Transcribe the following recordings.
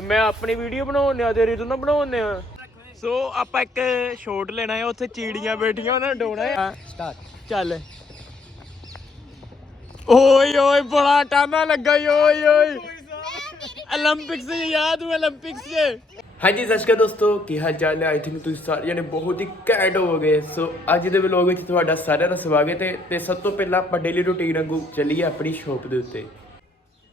ਮੈਂ ਆਪਣੀ ਵੀਡੀਓ ਬਣਾਉਣੇ ਆ ਤੇਰੀ ਤੂੰ ਬਣਾਉਣੇ ਆ। ਸੋ ਆਪਾਂ ਇੱਕ ਸ਼ਾਟ ਲੈਣਾ ਹੈ ਉੱਥੇ ਚੀੜੀਆਂ ਬੈਠੀਆਂ ਉਹਨਾਂ ਡੋਣਾ ਹੈ। ਸਟਾਰਟ ਚੱਲ। ਓਏ ਓਏ ਬੜਾ ਟਾਮਾ ਲੱਗਾ ਓਏ ਓਏ। 올림픽ਸ ਯਾਦ ਹੋ 올림픽ਸ ਜੇ ਹਾਂਜੀ ਸਤਿ ਸ਼੍ਰੀ ਅਕਾਲ ਦੋਸਤੋ ਕੀ ਹਾਲ ਚਾਲ ਹੈ ਆਈ ਥਿੰਕ ਤੁਸੀਂ ਸਾਰੇ ਜਣੇ ਬਹੁਤ ਹੀ ਘੈਟ ਹੋ ਗਏ ਸੋ ਅੱਜ ਦੇ ਵਲੌਗ ਵਿੱਚ ਤੁਹਾਡਾ ਸਾਰਿਆਂ ਦਾ ਸਵਾਗਤ ਹੈ। ਤੇ ਸਭ ਤੋਂ ਪਹਿਲਾਂ ਆਪਾਂ ਡੇਲੀ ਰੂਟੀਨ ਵਾਂਗੂ ਚੱਲੀਏ ਆਪਣੀ ਸ਼ੌਪ ਦੇ ਉੱਤੇ।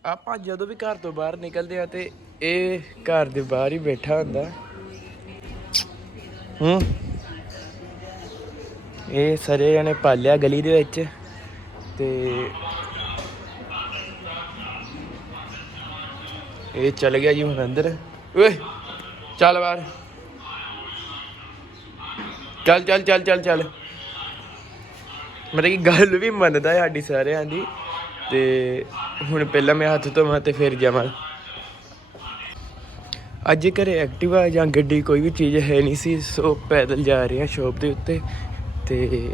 ਆਪਾਂ ਜਦੋਂ ਵੀ ਘਰ ਤੋਂ ਬਾਹਰ ਨਿਕਲਦੇ ਆ ਤੇ ਇਹ ਘਰ ਦੇ ਬਾਹਰ ਹੀ ਬੈਠਾ ਹੁੰਦਾ। ਹੂੰ। ਇਹ ਸਾਰੇ ਜਣੇ ਪਾਲਿਆ ਗਲੀ ਦੇ ਵਿੱਚ ਤੇ ਇਹ ਚੱਲ ਗਿਆ ਜੀ ਹੁਣ ਅੰਦਰ। ਓਏ, ਚੱਲ ਬਾਹਰ। ਚੱਲ ਚੱਲ ਚੱਲ ਚੱਲ ਚੱਲ। ਮਤਲਬ ਕਿ ਗੱਲ ਵੀ ਮੰਨਦਾ ਸਾਡੀ ਸਾਰਿਆਂ ਦੀ। ਤੇ ਹੁਣ ਪਹਿਲਾਂ ਮੈਂ ਹੱਥ ਧੋਵਾਂ ਤੇ ਫਿਰ ਜਾਵਾਂ। ਅੱਜ ਘਰੇ ਐਕਟਿਵਾ ਜਾਂ ਗੱਡੀ ਕੋਈ ਵੀ ਚੀਜ਼ ਹੈ ਨਹੀਂ ਸੀ, ਸੋ ਪੈਦਲ ਜਾ ਰਹੇ ਹਾਂ ਸ਼ੋਪ ਦੇ ਉੱਤੇ ਤੇ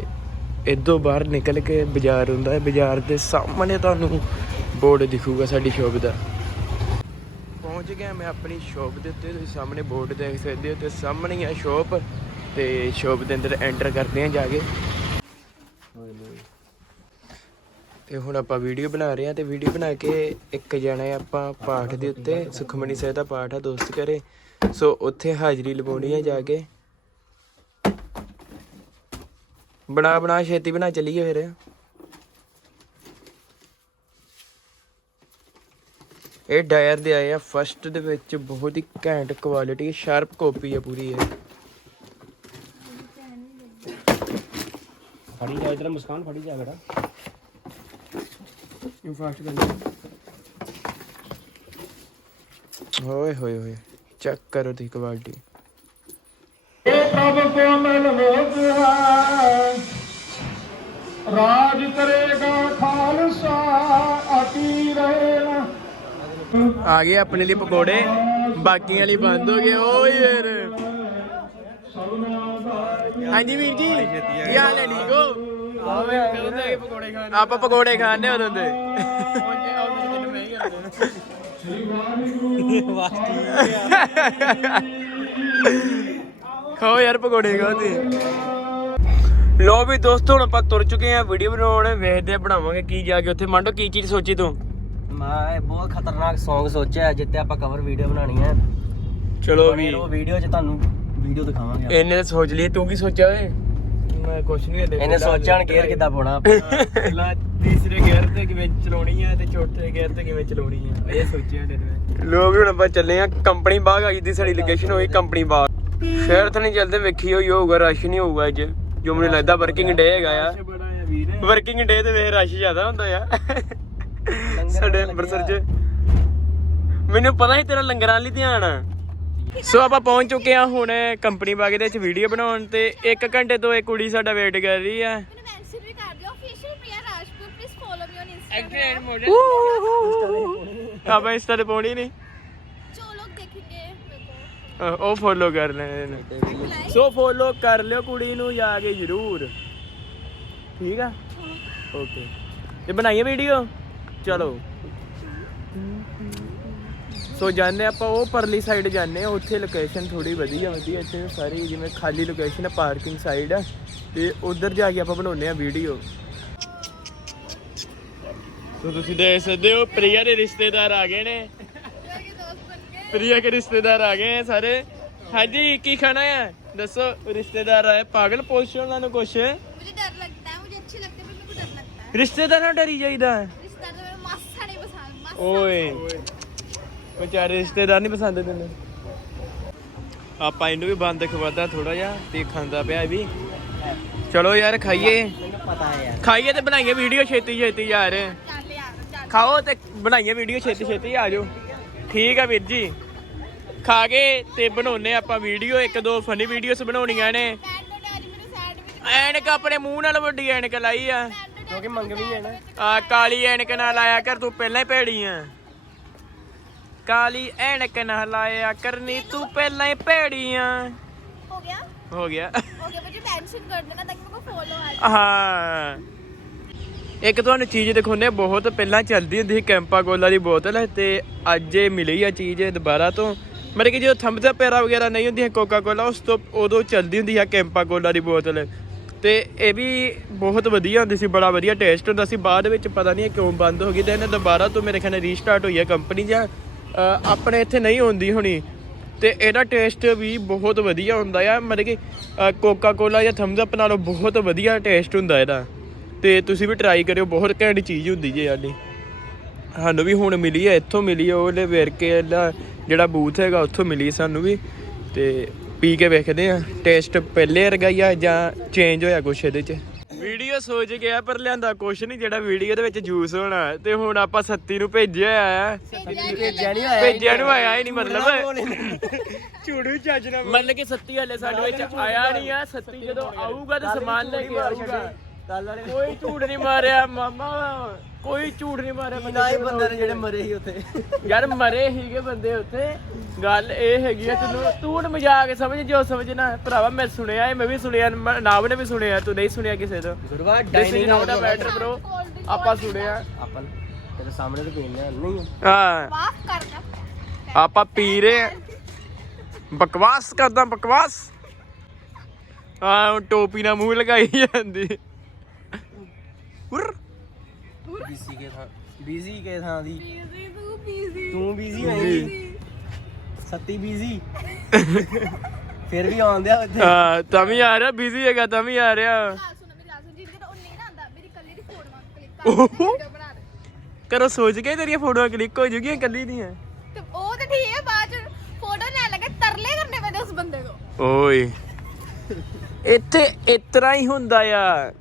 ਇਦੋਂ ਬਾਹਰ ਨਿਕਲ ਕੇ ਬਾਜ਼ਾਰ ਹੁੰਦਾ ਹੈ। ਬਾਜ਼ਾਰ ਦੇ ਸਾਹਮਣੇ ਤੁਹਾਨੂੰ ਬੋਰਡ ਦਿਖੂਗਾ ਸਾਡੀ ਸ਼ੋਪ ਦਾ। ਪਹੁੰਚ ਗਿਆ ਮੈਂ ਆਪਣੀ ਸ਼ੋਪ ਦੇ ਉੱਤੇ, ਤੁਸੀਂ ਸਾਹਮਣੇ ਬੋਰਡ ਦੇਖ ਸਕਦੇ ਹੋ ਤੇ ਸਾਹਮਣੇ ਹੀ ਆ ਸ਼ੋਪ ਤੇ ਸ਼ੋਪ ਦੇ ਅੰਦਰ ਐਂਟਰ ਕਰਦੇ ਹਾਂ ਜਾ ਕੇ। ਤੇ ਹੁਣ ਆਪਾਂ ਵੀਡੀਓ ਬਣਾ ਰਹੇ ਹਾਂ ਤੇ ਵੀਡੀਓ ਬਣਾ ਕੇ ਇੱਕ ਜਾਣਾ ਆਪਾਂ ਪਾਠ ਦੇ ਉੱਤੇ, ਸੁਖਮਨੀ ਸਾਹਿਬ ਦਾ ਪਾਠ ਆ, ਦੋਸਤ ਕਰੇ ਸੋ ਉੱਥੇ ਹਾਜ਼ਰੀ ਲਵਾਉਣੀ ਹੈ ਜਾ ਕੇ। ਬਣਾ ਬਣਾ, ਛੇਤੀ ਬਣਾ, ਚੱਲੀਏ ਫਿਰ। ਇਹ ਡਾਇਰ ਦੇ ਆਏ ਆ ਫਸਟ ਦੇ ਵਿੱਚ ਬਹੁਤ ਹੀ ਘੈਂਟ ਕੁਆਲਿਟੀ ਸ਼ਾਰਪ ਕਾਪੀ ਆ ਪੂਰੀ ਇਹ। ਫੜੀ ਜਾ, ਇਧਰ ਮੁਸਕਾਨ, ਫੜੀ ਜਾ ਬੇਟਾ। ਇਹ ਫਾਸਟ ਕਰ ਓਏ ਹੋਏ ਹੋਏ ਚੈੱਕ ਕਰੋ ਦੀ ਕੁਆਲਿਟੀ ਇਹ ਪ੍ਰਭ ਕੋ ਮਿਲ ਹੋਇਆ ਰਾਜ ਕਰੇਗਾ ਖਾਲਸਾ ਅਤੀ ਰਹੇਗਾ ਆ ਗਏ ਆਪਣੇ ਲਈ ਪਕੌੜੇ ਬਾਕੀਆਂ ਲਈ ਬੰਦ ਹੋ ਗਏ। ਯਾਰ। ਹਾਂਜੀ ਵੀਰ ਜੀ ਕੀ ਹਾਲ ਹੈ ਠੀਕ ਹੋ? ਕਦੋਂ ਤੇ ਪਕੌੜੇ ਖਾਣ ਆਪਾਂ ਪਕੌੜੇ ਖਾਣੇ ਉਦੋਂ ਤੇ। ਖਾਓ ਯਾਰ ਪਕੌੜੇ ਖਾਓ ਤੇ। ਲੋ ਵੀ ਦੋਸਤੋ ਹੁਣ ਆਪਾਂ ਤੁਰ ਚੁੱਕੇ ਆ ਵੀਡੀਓ ਬਣਾਉਣ। ਵੇਖਦੇ ਆ ਬਣਾਵਾਂਗੇ ਕੀ ਜਾ ਕੇ ਉੱਥੇ। ਮੰਡੋ ਕੀ ਚੀਜ਼ ਸੋਚੀ ਤੂੰ? ਮੈਂ ਬਹੁਤ ਖਤਰਨਾਕ Song ਸੋਚਿਆ ਜਿੱਤੇ ਆਪਾਂ ਕਵਰ ਵੀਡੀਓ ਬਣਾਣੀ ਹੈ। ਚਲੋ ਵੀ। ਉਹ ਵੀਡੀਓ 'ਚ ਤੁਹਾਨੂੰ ਵੀਡੀਓ ਦਿਖਾਵਾਂਗੇ ਇਹਨੇ ਸੋਚ ਲਈ ਤੂੰ ਕੀ ਸੋਚਿਆ ਓਏ? ਮੈਂ ਕੁਛ ਨਹੀਂ ਹਲੇ ਇਹਨੇ ਸੋਚਿਆ ਹਣ ਗੇਅਰ ਕਿੱਦਾਂ ਪਾਉਣਾ ਪਹਿਲਾਂ ਤੀਸਰੇ ਗੇਅਰ ਤੇ ਕਿਵੇਂ ਚਲਾਉਣੀ ਆ ਤੇ ਚੌਥੇ ਗੇਅਰ ਤੇ ਕਿਵੇਂ ਚਲਾਉਣੀ ਆ ਇਹ ਸੋਚਿਆ ਹਲੇ ਮੈਂ। ਲੋਕ ਹੁਣ ਆਪਾਂ ਚੱਲੇ ਆ ਕੰਪਨੀ ਬਾਗ ਆਈ ਦੀ ਸਾਡੀ ਲੋਕੇਸ਼ਨ ਹੋਈ ਕੰਪਨੀ ਬਾਗ। ਸ਼ਹਿਰ ਤਾਂ ਨਹੀਂ ਚੱਲਦੇ ਵੇਖੀ ਹੋਈ ਹੋਊਗਾ ਰਸ਼ ਨਹੀਂ ਹੋਊਗਾ ਅੱਜ। ਜੋ ਮੈਨੂੰ ਲੱਗਦਾ ਵਰਕਿੰਗ ਡੇ ਹੈਗਾ ਆ। ਵਰਕਿੰਗ ਡੇ ਤੇ ਰਸ਼ ਜ਼ਿਆਦਾ ਹੁੰਦਾ ਆ। ਸਾਡੇ ਅੰਮ੍ਰਿਤਸਰ 'ਚ। ਮੈਨੂੰ ਪਤਾ ਹੀ ਤੇਰਾ ਲੰਗਰਾਂ ਵਾਲੀ ਧਿਆਨ ਆ। ਸੋ ਆਪਾਂ ਪਹੁੰਚ ਚੁੱਕੇ ਹਾਂ ਹੁਣ ਕੰਪਨੀ ਬਾਗ ਦੇ ਵਿੱਚ ਵੀਡੀਓ ਬਣਾਉਣ ਤੇ 1 ਘੰਟੇ ਤੋਂ ਇਹ ਕੁੜੀ ਸਾਡਾ ਵੇਟ ਕਰ ਰਹੀ ਹੈ ਆਪਾਂ ਇੰਸਟਾ ਤੇ ਪਾਉਣੀ ਨਹੀਂ ਉਹ ਫੋਲੋ ਕਰ ਲੈਣੇ ਸੋ ਫੋਲੋ ਕਰ ਲਿਓ ਕੁੜੀ ਨੂੰ ਜਾ ਕੇ ਜ਼ਰੂਰ ਠੀਕ ਆ ਓਕੇ ਇਹ ਬਣਾਈਏ ਵੀਡੀਓ ਚਲੋ ਸੋ ਜਾਣੇ ਆਪਾਂ ਉਹ ਪਰਲੀ ਸਾਈਡ ਜਾਣੇ ਆ ਉੱਥੇ ਲੋਕੇਸ਼ਨ ਥੋੜੀ ਵਧੀਆ ਹੁੰਦੀ ਹੈ ਇੱਥੇ ਸਾਰੀ ਜਿਵੇਂ ਖਾਲੀ ਲੋਕੇਸ਼ਨ ਹੈ ਪਾਰਕਿੰਗ ਸਾਈਡ ਆ ਤੇ ਉਧਰ ਜਾ ਕੇ ਆਪਾਂ ਬਣਾਉਨੇ ਆ ਵੀਡੀਓ ਸੋ ਤੁਸੀਂ ਦੇਖ ਸਕਦੇ ਹੋ ਪ੍ਰਿਆ ਦੇ ਰਿਸ਼ਤੇਦਾਰ ਆ ਗਏ ਨੇ मेरे दोस्त बन गए ਪ੍ਰਿਆ ਕੇ ਰਿਸ਼ਤੇਦਾਰ ਆ ਗਏ ਆ ਸਾਰੇ ਹਾਂਜੀ ਕੀ ਖਾਣਾ ਹੈ ਦੱਸੋ ਰਿਸ਼ਤੇਦਾਰ ਆਏ ਪਾਗਲ ਪੁੱਛੋ ਉਹਨਾਂ ਨੂੰ ਕੁਛ मुझे डर लगता है मुझे अच्छे लगते हैं पर मेरे को डर लगता है ਰਿਸ਼ਤੇਦਾਰਾਂ ਨਾਲ ਡਰੀ ਜਾਈਦਾ ਹੈ। रिश्तेदार तो मेरा मासा नहीं पसंद मासा ਓਏ ਵਿਚਾਰੇ ਰਿਸ਼ਤੇਦਾਰ ਨਹੀਂ ਪਸੰਦ ਦਿੰਦੇ। ਆਪਾਂ ਇਹਨੂੰ ਵੀ ਬੰਦ ਖਵਾਦਾ ਥੋੜਾ ਜਿਹਾ ਤੇ ਖਾਂਦਾ ਪਿਆ ਵੀ। ਚਲੋ ਯਾਰ ਖਾਈਏ। ਖਾਈਏ ਤੇ ਬਣਾਈਏ ਵੀਡੀਓ ਛੇਤੀ ਛੇਤੀ ਯਾਰ। ਖਾਓ ਤੇ ਬਣਾਈਏ ਵੀਡੀਓ ਛੇਤੀ ਛੇਤੀ ਆ ਜਾਓ। ਠੀਕ ਆ ਵੀਰ ਜੀ। ਖਾ ਕੇ ਤੇ ਬਣਾਉਨੇ ਆਪਾਂ ਵੀਡੀਓ ਇੱਕ ਦੋ ਫਨੀ ਵੀਡੀਓਸ ਬਣਾਉਣੀਆਂ ਨੇ। ਐਨਕ ਆਪਣੇ ਮੂੰਹ ਨਾਲ ਵੱਡੀ ਐਨਕ ਲਾਈ ਆ। ਕਿਉਂਕਿ ਮੰਗਵੀ ਹੈ ਨਾ। ਆ ਕਾਲੀ ਐਨਕ ਨਾਲ ਆਇਆ ਕਰ ਤੂੰ ਪਹਿਲਾਂ ਹੀ ਭੇੜੀ ਆ। ਕਾਲੀ ਐਨਕ ਨਾ ਲਾਇਆ ਕਰਨੀ ਤੂੰ ਪਹਿਲਾਂ ਹੀ ਭੈੜੀ ਆ हो गया ਹੋ ਗਿਆ हो गया मुझे मेंशन कर देना ताकि मेरे को फॉलो आ जाए ਹਾਂ ਇੱਕ ਤੁਹਾਨੂੰ ਚੀਜ਼ ਦਿਖਾਉਂਦੇ ਹਾਂ, ਬਹੁਤ ਪਹਿਲਾਂ ਚੱਲਦੀ ਹੁੰਦੀ ਸੀ ਕੈਂਪਾ ਕੋਲਾ ਦੀ ਬੋਤਲ ਤੇ ਅੱਜ ਇਹ ਮਿਲੀ ਆ ਚੀਜ਼ ਇਹ ਦੁਬਾਰਾ ਤੋਂ ਮਤਲਬ ਕਿ ਜਦੋਂ ਥੰਬਸ ਅਪ ਪੈਰਾ ਵਗੈਰਾ ਨਹੀਂ ਹੁੰਦੀ ਕੋਕਾ ਕੋਲਾ ਉਸ ਤੋਂ ਉਦੋਂ ਚੱਲਦੀ ਹੁੰਦੀ ਆ ਕੈਂਪਾ ਕੋਲਾ ਦੀ ਬੋਤਲ ਤੇ ਇਹ ਵੀ ਬਹੁਤ ਵਧੀਆ ਹੁੰਦੀ ਸੀ ਬੜਾ ਵਧੀਆ ਟੇਸਟ ਹੁੰਦਾ ਸੀ ਬਾਅਦ ਵਿੱਚ ਪਤਾ ਨਹੀਂ ਇਹ ਕਿਉਂ ਬੰਦ ਹੋ ਗਈ ਤੇ ਇਹਨੇ ਦੁਬਾਰਾ ਤੋਂ ਮੇਰੇ ਖਿਆਲ ਨਾਲ ਰੀਸਟਾਰਟ ਹੋਈ ਹੈ ਕੰਪਨੀ ਜਾਂ ਅ, ਆਪਣੇ ਇੱਥੇ ਨਹੀਂ ਹੁੰਦੀ ਹੋਣੀ। ਤੇ ਇਹਦਾ ਟੇਸਟ ਵੀ ਬਹੁਤ ਵਧੀਆ ਹੁੰਦਾ ਆ। ਮਤਲਬ ਕਿ ਕੋਕਾ ਕੋਲਾ ਜਾਂ ਥੰਬਸ ਅਪ ਨਾਲੋਂ ਬਹੁਤ ਵਧੀਆ ਟੇਸਟ ਹੁੰਦਾ ਇਹਦਾ। ਤੇ ਤੁਸੀਂ ਵੀ ਟਰਾਈ ਕਰਿਓ, ਬਹੁਤ ਘੈਂਟ ਚੀਜ਼ ਹੁੰਦੀ ਜੇ ਸਾਡੀ। ਸਾਨੂੰ ਵੀ ਹੁਣ ਮਿਲੀ ਹੈ ਇੱਥੋਂ ਮਿਲੀ ਹੈ ਉਹਲੇ ਵੇਰਕੇ ਇਹਦਾ ਜਿਹੜਾ ਬੂਥ ਹੈਗਾ, ਉੱਥੋਂ ਮਿਲੀ ਸਾਨੂੰ ਵੀ। ਤੇ ਪੀ ਕੇ ਵੇਖਦੇ ਆ ਟੇਸਟ ਪਹਿਲੇ ਵਰਗਾ ਹੀ ਆ ਜਾਂ ਚੇਂਜ ਹੋਇਆ ਕੁਛ ਇਹਦੇ ਚ? ਵੀਡੀਓ ਸੋਚ ਗਿਆ ਪਰ ਲਿਆਂਦਾ ਕੁਛ ਨਹੀਂ ਜਿਹੜਾ ਵੀਡੀਓ ਦੇ ਵਿੱਚ ਜੂਸ ਹੋਣਾ। ਤੇ ਹੁਣ ਆਪਾਂ ਸੱਤੀ ਨੂੰ ਭੇਜਿਆ ਆ। ਭੇਜਿਆ ਨਹੀਂ ਹੋਇਆ ਭੇਜਿਆ ਨੂੰ ਆਇਆ ਹੀ ਨਹੀਂ ਮਤਲਬ। ਝੂੜੂ ਚੱਜ ਨਾਲ ਮਤਲਬ ਕਿ ਸੱਤੀ ਹਲੇ ਸਾਡੇ ਵਿੱਚ ਆਇਆ ਨਹੀਂ ਆ ਸੱਤੀ ਜਦੋਂ ਆਊਗਾ ਤਾਂ ਸਮਾਨ ਲੈ ਕੇ ਆਊਗਾ। ਕੋਈ ਝੂਠ ਨਹੀਂ ਮਾਰਿਆ ਮਾਮਾ। ਕੋਈ ਝੂਠ ਨਹੀਂ ਮਾਰਿਆ ਨਾ ਹੀ ਬੰਦੇ ਨੇ ਜਿਹੜੇ ਮਰੇ ਸੀ ਉੱਥੇ। ਯਾਰ ਮਰੇ ਹੀਗੇ ਬੰਦੇ ਉੱਥੇ। ਗੱਲ ਇਹ ਹੈਗੀ ਆ ਤੈਨੂੰ ਤੂੰ ਹੁਣ ਮਜ਼ਾਕ ਸਮਝ ਜੋ ਸਮਝਣਾ ਭਰਾਵਾ ਮੈਂ ਸੁਣਿਆ ਮੈਂ ਵੀ ਸੁਣਿਆ ਮ- ਨਾਵ ਨੇ ਵੀ ਸੁਣਿਆ ਤੂੰ ਨਹੀਂ ਸੁਣਿਆ ਕਿਸੇ ਤੋਂ। ਗੁਰਵਾ dining not a matter bro ਆਪਾਂ ਸੁਣਿਆ। ਆਪਾਂ ਤੇਰੇ ਸਾਹਮਣੇ ਤਾਂ ਪੀਣੇ ਆ ਨਹੀਂ। ਹਾਂ। ਮਾਫ ਕਰਨਾ ਆਪਾਂ ਪੀ ਰਹੇ ਆ ਬਕਵਾਸ ਕਰਦਾ ਬਕਵਾਸ। ਆ ਹੁਣ ਟੋਪੀ ਨਾਲ ਮੂੰਹ ਲਗਾਈ ਜਾਂਦੀ। ਉਰ। ਬੀਸੀ ਕੇ ਥਾਂ ਬੀਜ਼ੀ ਕੇ ਥਾਂ ਦੀ। ਬੀਜ਼ੀ ਤੂੰ ਬੀਜ਼ੀ ਤੂੰ ਬੀਜ਼ੀ ਹੋਈ ਸੱਤੀ ਬੀਜ਼ੀ ਫਿਰ ਵੀ ਆਉਂਦੇ ਆ ਉੱਥੇ। ਹਾਂ ਤਾਂ ਵੀ ਆ ਰਿਹਾ ਬਿਜ਼ੀ ਹੈਗਾ ਤਾਂ ਵੀ ਆ ਰਿਹਾ। ਲਾ ਸੁਣ ਮੇਰੀ ਲਾ ਸੁਣ ਜਿੰਦ ਉਹ ਨਹੀਂ ਨਾ ਆਂਦਾ ਮੇਰੀ ਕੱਲੀ ਦੀ ਫੋਟੋ ਕਲਿੱਕ ਕਰ ਵੀਡੀਓ ਬਣਾ ਦੇ ਕਰੋ ਸੋਚ ਕੇ ਤੇਰੀਆਂ ਫੋਟੋਆਂ ਕਲਿੱਕ ਹੋ ਜੂਗੀਆਂ ਕੱਲੀ ਦੀਆਂ। ਤੇ ਉਹ ਤੇ ਠੀਕ ਹੈ ਬਾਅਦ ਚ ਫੋਟੋ ਨਾ ਲੱਗੇ ਤਰਲੇ ਕਰਨੇ ਪੈਂਦੇ ਉਸ ਬੰਦੇ ਕੋ ਓਏ। ਇੱਥੇ ਇਤਨਾ ਹੀ ਹੁੰਦਾ ਆ।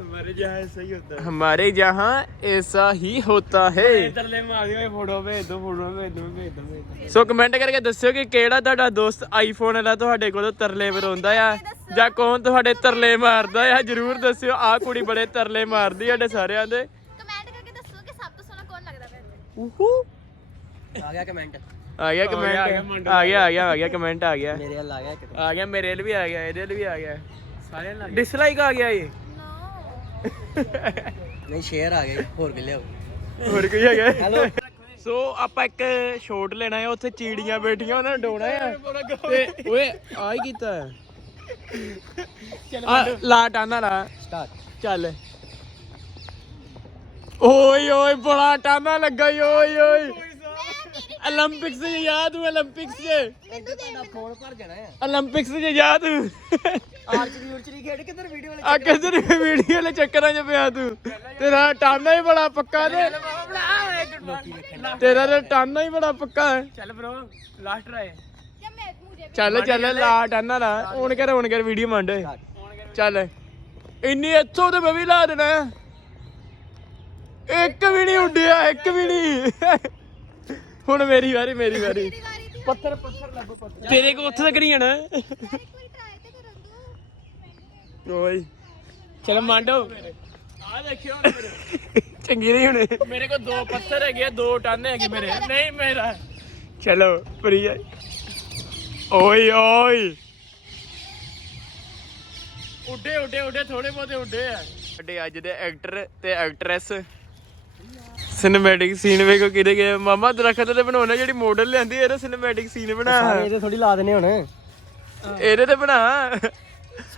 ਹਮਾਰੇ ਜਹਾਂ ਸਹੀ ਹੁੰਦਾ ਹਮਾਰੇ ਜਹਾਂ ਐਸਾ ਹੀ ਹੋਤਾ ਹੈ ਤਰਲੇ ਮਾਰੀ ਹੋਏ ਫੋਟੋ ਭੇਜ ਦੋ ਫੋਟੋ ਭੇਜ ਦੋ ਭੇਜ ਦੋ ਸੋ ਕਮੈਂਟ ਕਰਕੇ ਦੱਸਿਓ ਕਿ ਕਿਹੜਾ ਤੁਹਾਡਾ ਦੋਸਤ ਆਈਫੋਨ ਵਾਲਾ ਤੁਹਾਡੇ ਕੋਲੋਂ ਤਰਲੇ ਮਰਾਉਂਦਾ ਆ ਜਾਂ ਕੌਣ ਤੁਹਾਡੇ ਤਰਲੇ ਮਾਰਦਾ ਆ ਜਰੂਰ ਦੱਸਿਓ ਆਹ ਕੁੜੀ ਬੜੇ ਤਰਲੇ ਮਾਰਦੀ ਆ ਸਾਡੇ ਸਾਰਿਆਂ ਦੇ ਕਮੈਂਟ ਕਰਕੇ ਦੱਸੋ ਕਿ ਸਭ ਤੋਂ ਸੋਹਣਾ ਕੌਣ ਲੱਗਦਾ ਫਿਰ ਉਹੂ ਆ ਗਿਆ ਕਮੈਂਟ ਆ ਗਿਆ ਕਮੈਂਟ ਆ ਗਿਆ ਆ ਗਿਆ ਆ ਗਿਆ ਕਮੈਂਟ ਆ ਗਿਆ ਮੇਰੇ ਵੱਲ ਆ ਗਿਆ ਇੱਕ ਆ ਗਿਆ ਮੇਰੇ ਲਈ ਵੀ ਆ ਗਿਆ ਇਹਦੇ ਲਈ ਵੀ ਆ ਗਿਆ ਸਾਰਿਆਂ ਨਾਲ ਡਿਸਲਾਈਕ ਆ ਗਿਆ ਇਹ ਨਹੀਂ ਸ਼ੇਅਰ ਆ ਗਿਆ ਜੀ, ਹੋਰ ਵੀ ਲਿਆਓ। ਹੋਰ ਕੋਈ ਹੈਗਾ? ਹੈਲੋ ਸੋ ਆਪਾਂ ਇੱਕ ਸ਼ੋਟ ਲੈਣਾ ਹੈ ਉੱਥੇ ਚੀੜੀਆਂ ਬੈਠੀਆਂ ਉਹਨਾਂ ਨੂੰ ਡੋਣਾ ਆ ਤੇ ਓਏ ਆ ਹੀ ਕੀਤਾ ਆ ਲਾ ਟਾਨਾ ਲਾ। ਸਟਾਰਟ ਚੱਲ। ਓਏ ਓਏ ਬੜਾ ਟਾਨਾ ਲੱਗਾ ਈ ਓਏ ਓਏ। 올림픽ਸ 'ਚ ਯਾਦ ਹੂੰ 올림픽ਸ 'ਚ। ਮੈਨੂੰ ਦੇ ਫੋਨ ਭਰ ਜਾਣਾ ਆ 올림픽ਸ 'ਚ ਯਾਦ। ਆਰਚਰੀ ਉਰਚਰੀ ਖੇਡ ਕਿੱਧਰ ਵੀਡੀਓ ਵਾਲੇ ਚੱਕਰਾਂ 'ਚ ਪਿਆ ਤੂੰ? ਤੇਰਾ ਟਾਨਾ ਹੀ ਬੜਾ ਪੱਕਾ ਤੇ ਤੇਰਾ ਤੇ ਟਾਨਾ ਹੀ ਬੜਾ ਪੱਕਾ ਹੈ। ਚੱਲ bro ਲਾਸਟ ਰਾਏ ਚੱਲ ਚੱਲ ਲਾ ਟਾਨਾ ਲਾ। ਹੁਣ ਕਰ ਹੁਣ ਕਰ ਵੀਡੀਓ ਮੰਡ। ਚੱਲ। ਇੰਨੀ ਇੱਥੋਂ ਤੇ ਮੈਂ ਵੀ ਲਾ ਦੇਣਾ। ਇੱਕ ਵੀ ਨਹੀਂ ਉੱਡਿਆ ਇੱਕ ਵੀ ਨਹੀਂ। ਹੁਣ ਮੇਰੀ ਵਾਰੀ ਮੇਰੀ ਵਾਰੀ। ਪੱਥਰ ਪੱਥਰ ਲੱਭੋ ਪੱਥਰ। ਤੇਰੇ ਕੋ ਉੱਥੇ ਤੱਕ ਨਹੀਂ ਜਾਣਾ? ਇੱਕ ਵਾਰੀ ਟਰਾਈ ਤੇ ਕਰਨ ਦੋ ਓਏ। ਚਲ ਮੰਡੋ। ਆ ਦੇਖਿਓ ਮੇਰੇ। ਚੰਗੀ ਨਹੀਂ ਹੁਣੇ। ਮੇਰੇ ਕੋਲ ਦੋ ਪੱਥਰ ਹੈਗੇ ਆ, ਦੋ ਟਨ ਹੈਗੇ ਮੇਰੇ। ਨਹੀਂ ਮੇਰਾ। ਚਲੋ ਪ੍ਰਿਆ। ਓਏ ਓਏ। ਉੱਡੇ ਉੱਡੇ ਉੱਡੇ ਥੋੜੇ ਬਹੁਤੇ ਉੱਡੇ ਆ। ਸਾਡੇ ਅੱਜ ਦੇ ਐਕਟਰ ਤੇ ਐਕਟਰੈਸ। ਸਿਨੇਮੈਟਿਕ ਸੀਨ ਵੇਖੋ ਕਿਹਦੇ ਗਏ ਮਾਮਾ ਦਰਖਤ ਤੇ ਬਣਾਉਣਾ ਜਿਹੜੀ ਮਾਡਲ ਲਿਆਂਦੀ ਇਹਦਾ ਸਿਨੇਮੈਟਿਕ ਸੀਨ ਬਣਾ। ਸਾਰੇ ਇਹਦੇ ਥੋੜੀ ਲਾ ਦੇਣੇ ਹੁਣ। ਇਹਦੇ ਤੇ ਬਣਾ।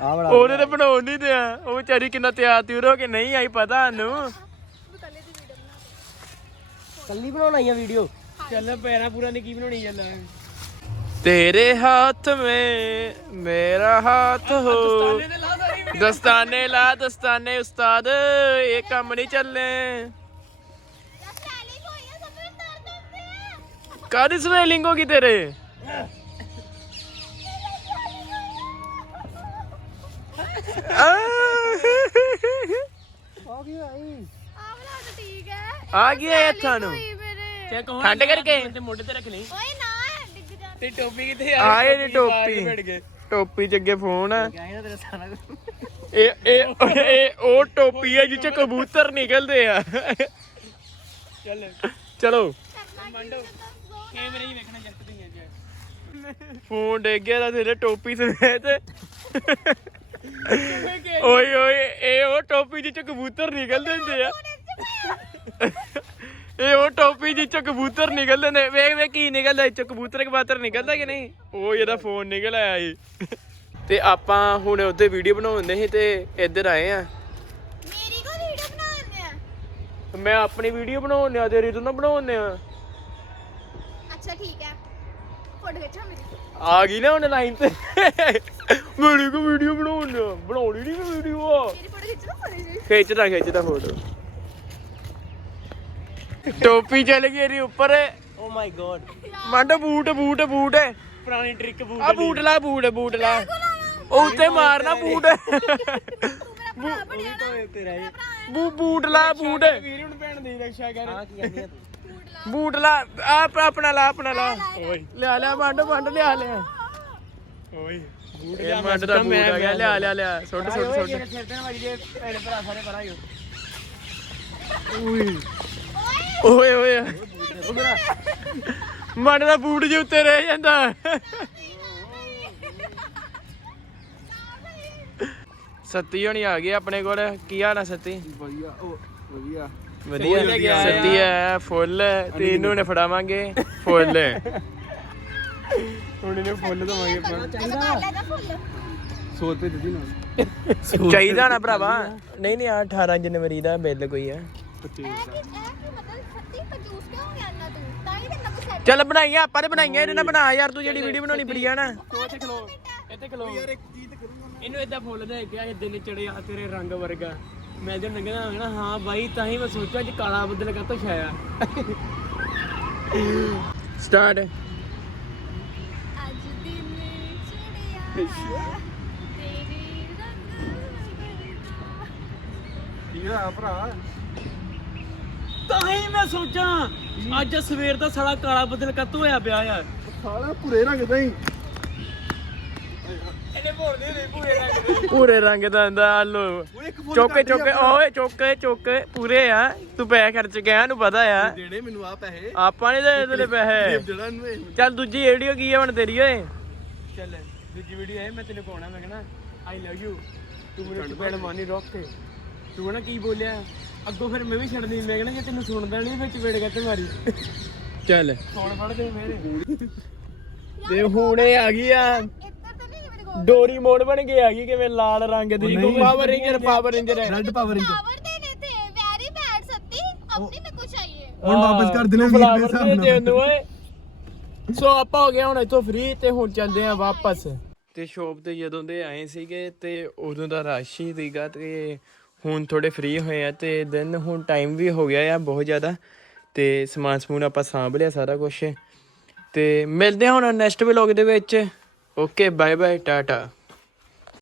ਬੜਾ ਉਹਦੇ ਤੇ ਬਣਾਉਣ ਨਹੀਂ ਦਿਆ। ਉਹ ਵਿਚਾਰੀ ਕਿੰਨਾ ਤਿਆਰ ਤਿਉਰ ਹੋ ਕੇ ਨਹੀਂ ਆਈ ਪਤਾ ਸਾਨੂੰ। ਕੱਲੇ ਦੀ ਵੀਡੀਓ ਬਣਾ ਦੇ ਕੱਲੀ ਬਣਾਉਣ ਆਈਆਂ ਵੀਡੀਓ ਚੱਲ ਪੈਰਾ ਪੂਰਾ ਨਹੀਂ ਕੀ ਬਣਾਉਣੀ ਚੱਲ। ਤੇਰੇ ਹੱਥ ਮੇ ਮੇਰਾ ਹੱਥ ਹੋ ਦਸਤਾਨੇ ਲਾ ਦਸਤਾਨੇ ਉਸਤਾਦ। ਇਹ ਕੰਮ ਨਹੀਂ ਚੱਲੇ ਸਵੈਲਿੰਗ ਹੋ ਗਈ ਤੇਰੇ? ਆ ਗਈ ਆਈ ਆਹ ਵਾਲਾ ਤਾਂ ਠੀਕ ਹੈ ਆ ਗਿਆ ਇੱਥਾਂ ਨੂੰ। ਹੋਈ ਮੇਰੇ ਠੰਡ ਕਰਕੇ। ਤੇ ਮੋਢੇ ਤੇ ਰੱਖ ਲਈ ਓਏ ਨਾ ਡਿੱਗ ਜਾ। ਤੇ ਟੋਪੀ ਕਿੱਥੇ ਆ? ਆਏ ਨੀ ਟੋਪੀ ਟੋਪੀ। ਚ ਅੱਗੇ ਫੋਨ ਆ। ਤੇਰਾ ਸਾਰਾ ਇਹ ਇਹ ਇਹ ਉਹ ਟੋਪੀ ਹੈ ਜਿੱਚ ਕਬੂਤਰ ਨਿਕਲਦੇ ਆ। ਚੱਲ। ਚਲੋ। ਕੈਮਰੇ ਹੀ ਵੇਖਣਾ ਜੱਟ ਦੀ ਫੋਨ ਡੇਗ ਗਿਆ ਤਾਂ ਤੇਰੇ ਟੋਪੀ ਸਮੇਤ ਓਏ ਓਏ ਇਹ ਉਹ ਟੋਪੀ ਜਿਹੇ ਚ ਕਬੂਤਰ ਨਿਕਲਦੇ ਹੁੰਦੇ ਆ। ਇਹ ਉਹ ਟੋਪੀ ਜਿਹੇ ਚ ਕਬੂਤਰ ਨਿਕਲਦੇ ਨੇ ਵੇਖ ਵੇਖ ਕੀ ਨਿਕਲਦਾ ਇਹ ਚ। ਕਬੂਤਰ ਕਬਾਤਰ ਨਿਕਲਦਾ ਕਿ ਨਹੀਂ? ਉਹ ਇਹਦਾ ਫੋਨ ਨਿਕਲ ਆਇਆ ਏ ਤੇ ਆਪਾਂ ਹੁਣ ਉੱਤੇ ਵੀਡੀਓ ਬਣਾਉਂਦੇ ਸੀ ਤੇ ਇੱਧਰ ਆਏ ਆ। ਮੇਰੀ ਕੋ ਵੀਡੀਓ ਬਣਾਉਂਦੇ ਆ? ਮੈਂ ਆਪਣੀ ਵੀਡੀਓ ਬਣਾਉਂਦੇ ਆ ਤੇਰੀ ਤੂੰ ਨਾ ਬਣਾਉਂਦੇ ਆ। ਅੱਛਾ ਠੀਕ ਹੈ। ਫੋਟੋ ਖਿੱਚੋ ਮੇਰੀ। ਆ ਗਈ ਨਾ ਹੁਣ ਲਾਈਨ ਤੇ। ਮੇਰੀ ਕੋ ਵੀਡੀਓ ਬਣਾਉਂਦੇ ਆ ਬਣਾਉਣੀ ਨਹੀਂ ਵੀਡੀਓ ਆ। ਮੇਰੀ ਫੋਟੋ ਖਿੱਚੋ ਫੋਟੋ ਜੀ ਖਿੱਚਦਾ ਖਿੱਚਦਾ ਫੋਟੋ। ਟੋਪੀ ਚੱਲ ਗਈ ਇਹਦੀ ਉੱਪਰ। ਓ ਮਾਈ ਗॉड ਮੰਡ ਬੂਟ ਬੂਟ ਬੂਟ। ਪੁਰਾਣੀ ਟ੍ਰਿਕ ਬੂਟ ਆ ਬੂਟ ਲਾ ਬੂਟ ਬੂਟ ਲਾ। ਉਹ ਉੱਤੇ ਮਾਰਨਾ ਬੂਟ। ਤੂੰ ਮੇਰਾ ਭਰਾ ਬਣਿਆ ਨਾ। ਤੇਰਾ ਇਹ ਬੂ ਬੂਟ ਲਾ ਬੂਟ। ਵੀਰ ਨੂੰ ਭੈਣ ਦੀ ਰਕਸ਼ਾ ਕਰ। ਹਾਂ ਕੀ ਕਹਿੰਦੀ ਆ ਤੂੰ? ਬੂਟ ਲਾ ਆ ਆਪਣਾ ਲਾ ਆਪਣਾ ਲਾ। ਓਏ। ਲਿਆ ਲਿਆ ਮੰਡ ਮੰਡ ਲਿਆ ਲਿਆ। ਓਏ ਬੂਟ ਮੰਡ ਦਾ ਬੂਟ ਆ ਗਿਆ ਲਿਆ ਲਿਆ ਲਿਆ ਸੁੱਟ ਸੁੱਟ ਸੁੱਟ। ਸਿਰ ਤੇ ਮਾਰੀ ਜੇ ਭੈਣ ਭਰਾ ਸਾਰੇ ਪਰਾਂ ਹੀ ਓਏ। ਓਏ ਮੰਡ ਦਾ ਬੂਟ ਜੇ ਉੱਤੇ ਰਹਿ ਜਾਂਦਾ। ਸੱਤੀ ਹੋਣੀ ਆ ਗਈ ਆਪਣੇ ਕੋਲ। ਕੀ ਹਾਲ ਆ ਸੱਤੀ? ਵਧੀਆ ਉਹ ਵਧੀਆ। ਵਧੀਆ ਸੱਤੀ ਹੈ। ਫੁੱਲ ਤੇ ਇਹਨੂੰ ਨੇ ਫੜਾਵਾਂਗੇ। ਫੁੱਲ ਹੁਣ ਇਹਨੂੰ ਫੁੱਲ ਦਵਾਂਗੇ 100 ਰੁਪਏ ਦਿੱਤੀ ਨਾ। ਚਾਹੀਦਾ ਨਾ ਭਰਾਵਾ। ਨਹੀਂ ਨਹੀਂ ਆ 18 ਜਨਵਰੀ ਦਾ ਬਿੱਲ ਕੋਈ ਆ ਸੱਤੀ ਗਿਆ ਚੱਲ ਬਣਾਈਆਂ ਆਪਾਂ ਤੇ ਬਣਾਈਆਂ ਇਹਨੇ ਨਾ ਬਣਾ ਯਾਰ ਤੂੰ ਜਿਹੜੀ ਵੀਡੀਓ ਬਣਾਉਣੀ ਪ੍ਰਿਆ ਨਾ। ਇੱਥੇ ਖਲੋ ਇੱਥੇ ਖਲੋ ਯਾਰ ਇੱਕ ਚੀਜ਼ ਤੇ ਕਰੂੰਗਾ ਇਹਨੂੰ ਇਦਾਂ ਫੁੱਲ ਦੇ ਕੇ ਇਹ ਦਿਨ ਚੜੇ ਆ ਤੇਰੇ ਰੰਗ ਵਰਗਾ। ਮੈਂ ਜਦ ਨੰਗਣਾ ਹੋਇਆ ਨਾ ਹਾਂ ਬਾਈ ਤਾਂ ਹੀ ਮੈਂ ਸੋਚਿਆ ਕਿ ਕਾਲਾ ਬੱਦਲ ਕਾਤੋਂ ਛਾਇਆ। ਸਟਾਰਟ ਅੱਜ ਦਿਨ ਚੜਿਆ ਤੇਰੇ ਰੰਗ ਕੀ ਭਰਾ? ਤਾਂ ਹੀ ਮੈਂ ਸੋਚਾਂ ਅੱਜ ਸਵੇਰ ਦਾ ਸਾਲਾ ਕਾਲਾ ਬੱਦਲ ਕਾਤੋਂ ਹੋਇਆ ਪਿਆ ਆ ਸਾਲਾ ਭੁਰੇ ਰੰਗ ਦਾ ਹੀ। ਪੂਰੇ ਰੰਗ ਦੇ। ਪੂਰੇ ਹੁੰਦਾ ਆਲੋ। ਚੋਕੇ ਚੋਕੇ ਓਏ ਚੋਕੇ ਚੋਕੇ ਪੂਰੇ ਆ। ਤੂੰ ਪੈਸੇ ਖਰਚ ਗਿਆ ਨੂੰ ਪਤਾ ਆ। ਦੇਣੇ ਮੈਨੂੰ ਆ ਪੈਸੇ। ਆਪਾਂ ਨੇ ਦੇ ਤੇਰੇ ਪੈਸੇ। ਚੱਲ ਦੂਜੀ ਵੀਡੀਓ ਕੀ ਆ ਹੁਣ ਤੇਰੀ ਓਏ? ਚੱਲ ਦੂਜੀ ਵੀਡੀਓ ਹੈ ਮੈਂ ਤੈਨੂੰ ਪਾਉਣਾ ਮੈਂ ਕਹਣਾ ਆਈ ਲਵ ਯੂ ਤੂੰ ਮੇਰੇ ਚਪੇੜ ਮਾਨੀ ਰੋਕ ਕੇ ਤੂੰ ਨਾ ਕੀ ਬੋਲਿਆ? ਅੱਗੋਂ ਫਿਰ ਮੈਂ ਵੀ ਛੱਡਣੀ ਮੈਂ ਕਹਣਾ ਕਿ ਤੈਨੂੰ ਸੁਣਦਾ ਨਹੀਂ ਫਿਰ ਚਪੇੜ ਕੱਟ ਮਾਰੀ। ਚੱਲ। ਫੋਨ ਫੜ ਦੇ ਮੇਰੇ। ਤੇ ਹੁਣ ਇਹ ਆ ਗਈ ਆ ਇੱਧਰ ਤਾਂ ਨਹੀਂ ਮੇਰੇ ਕੋਲ ਡੋਰੀ ਮੋੜ ਬਣ ਕੇ ਆ ਗਈ ਕਿਵੇਂ ਲਾਲ ਰੰਗ ਦੀ power ranger power ranger red power flower ਦੇ ਨੇ ਤੇ ਵੈਰੀ ਬੈਡ ਸੱਤੀ। ਆਪਣੀ ਮੇ ਕੁਛ ਆਈਏ ਹੁਣ ਵਾਪਸ ਕਰ ਦੇਣਾ ਫਲਾਵਰ ਰੁਪਏ ਦੇ ਹਿਸਾਬ ਦੇ ਨਾਲ। ਨੂੰ ਓਏ। ਸੋ ਆਪਾਂ ਹੋ ਗਏ ਹੁਣ ਇੱਥੋਂ ਫ੍ਰੀ ਤੇ ਹੁਣ ਚੱਲਦੇ ਆ ਵਾਪਸ। ਤੇ ਸ਼ੋਪ ਤੇ ਜਦੋਂ ਦੇ ਆਏ ਸੀਗੇ ਤੇ ਉਦੋਂ ਦਾ ਰਸ਼ ਹੀ ਸੀਗਾ ਤੇ ਹੁਣ ਥੋੜੇ ਫ੍ਰੀ ਹੋਏ ਆ ਤੇ ਦਿਨ ਹੁਣ ਟਾਈਮ ਵੀ ਹੋ ਗਿਆ ਆ ਬਹੁਤ ਜ਼ਿਆਦਾ ਤੇ ਸਮਾਨ ਸਮੂਨ ਆਪਾਂ ਸਾਂਭ ਲਿਆ ਸਾਰਾ ਕੁਝ ਤੇ ਮਿਲਦੇ ਹਾਂ ਹੁਣ ਨੈਕਸਟ ਵਲੌਗ ਦੇ ਵਿੱਚ। Okay, bye bye, Tata.